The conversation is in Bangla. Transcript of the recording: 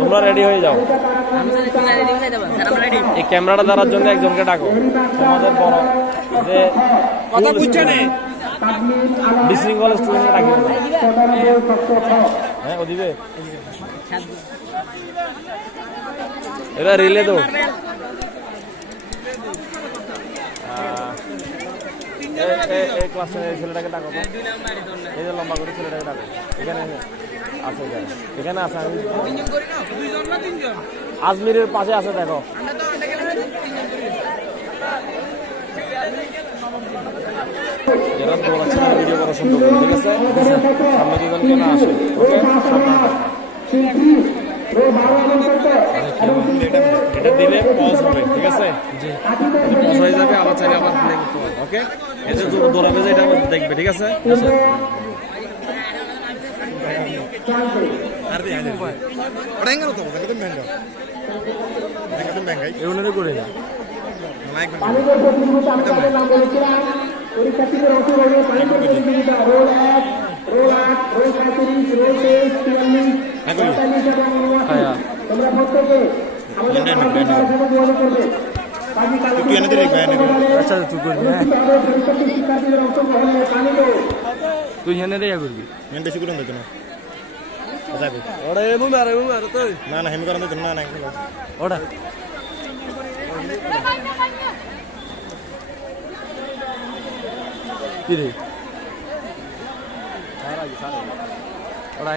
তোমরা রেডি হয়ে যাও। এই ক্যামেরাটা ধরার জন্য একজনকে ডাকো, তোমাদের বড় যে কথা বুঝছে না বিশৃঙ্খল স্টুডেন্ট ডাকিও না। হ্যাঁ ও দিবে, এরা রিলে তো এই ক্লাসের ছেলেটাকে ডাকো, এই যে লম্বা করে ছেলেটাকে ডাকো। এখানে আছে, এখানে আছে। আমি আজমিরের পাশে আছে, দেখো। যারা দৌড়াচ্ছে ভিডিও করা সুন্দর করে, ঠিক আছে? সামনে দুজন কেন আসে, ওকে? এটা দিলে পজ হবে, ঠিক আছে? পজ হয়ে যাবে, আবার চাইলে আবার প্লে করতে হবে, ওকে? এতে দৌড়াবে যে এটা দেখবে, ঠিক আছে? এগুলো করে না পরীক্ষার্থীদের অংশগ্রহণে পানিত প্রতিযোগিতা রোল 1, রোল 8, রোল 35, রোল 23, 44, 45 এবং 89। তোমরা প্রত্যেকে আমাদের সাথে যোগাযোগ করবে। আচ্ছা তুই করবি, হ্যাঁ শিক্ষার্থীদের অংশগ্রহণে পানিত তুই হেনে রেয়া করবি। বেশি করে দিত না ওটা এমন আর তুই না না হেমি করেন দিত না না ওটা কি রে? ওটা